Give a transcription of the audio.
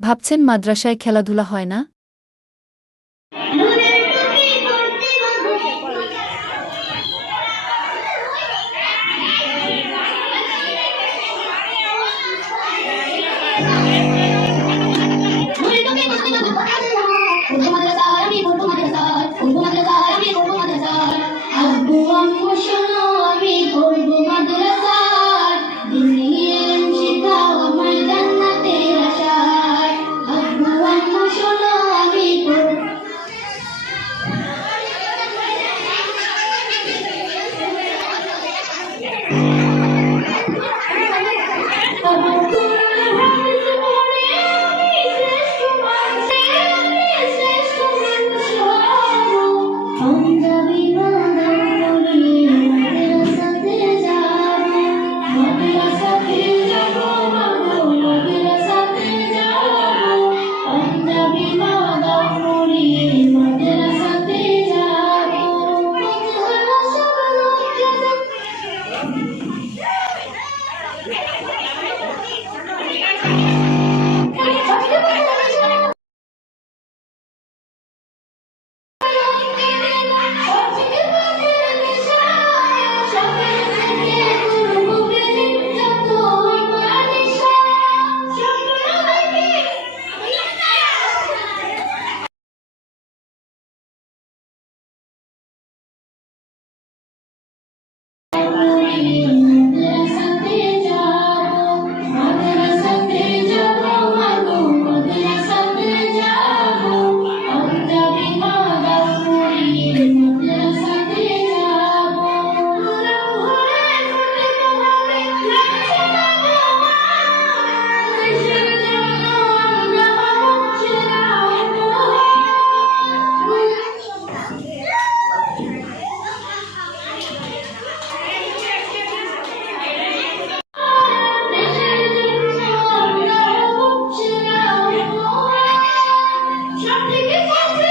ভাবছেন মাদ্রাসায় খেলাধুলা হয় না 风的。Thank you.